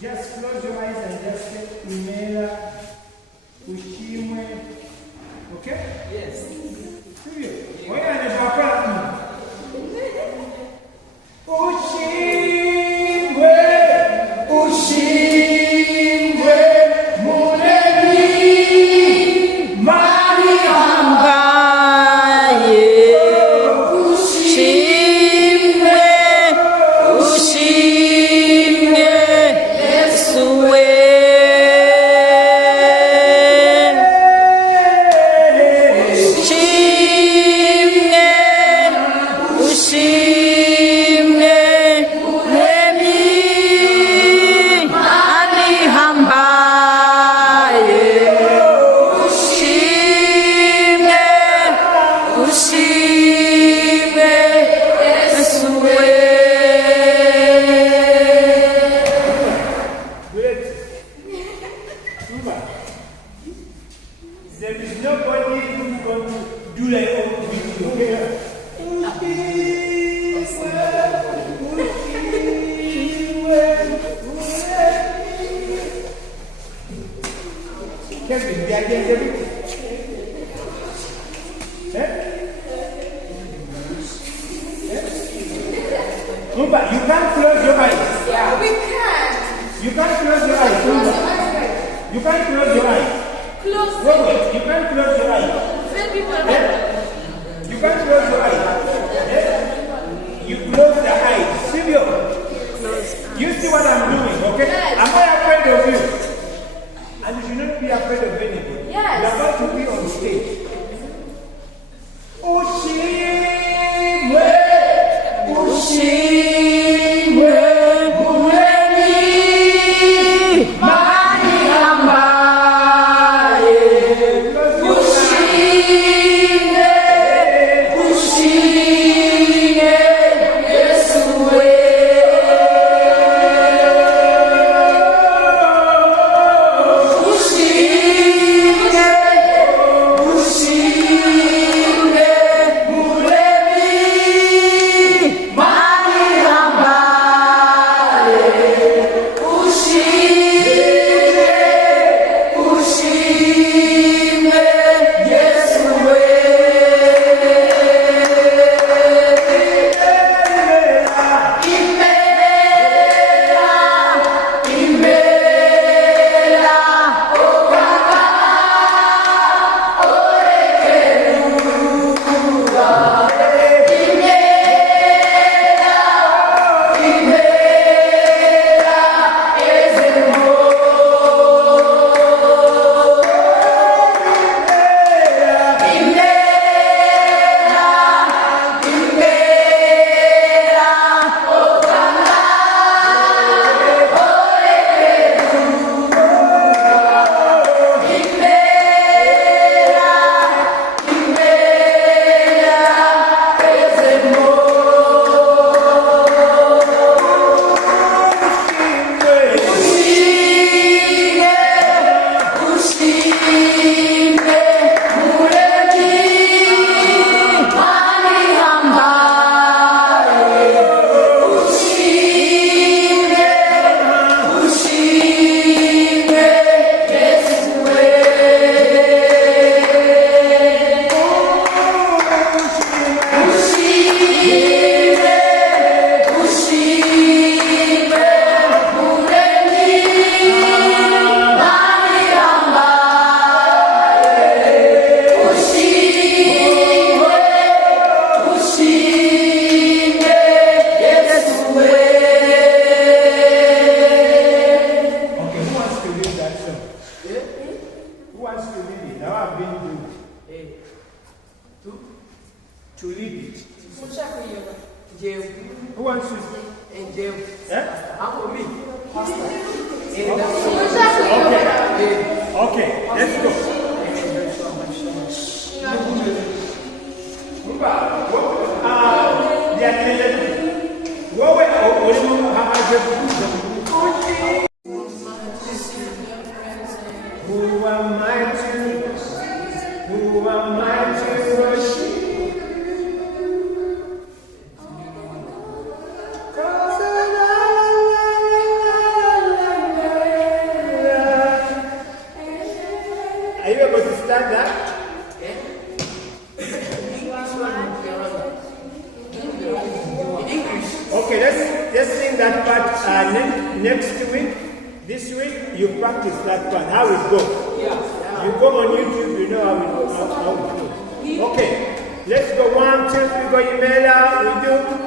Just close your eyes and just say Imana, Gushima. Okay? Yes. Why are you There is nobody who's going to do like all with you. Kevin, they are getting everything. Umba, you can't close your eyes. Yeah, we can't. You can't close your eyes. You can't close your eyes. Close. Wait, you can't close your eyes. You can't close your eyes. You close the eyes. Silvio, you see what I'm doing, okay? Yes. Am I afraid of you? And you should not be afraid of anybody. Yes. You're about to be on stage. Ushimwe, Ushimwe, Mureni, Mariamba. Ushimwe, Ushimwe. Who wants to? Eh? Okay, let's go. Wawe who am I to worship? Are you able to start that? Okay, let's sing that part next week. This week, you practice that part, how it goes. You go on YouTube, you know how it goes. Okay, let's go 1, 2, 3, go Imana, we do.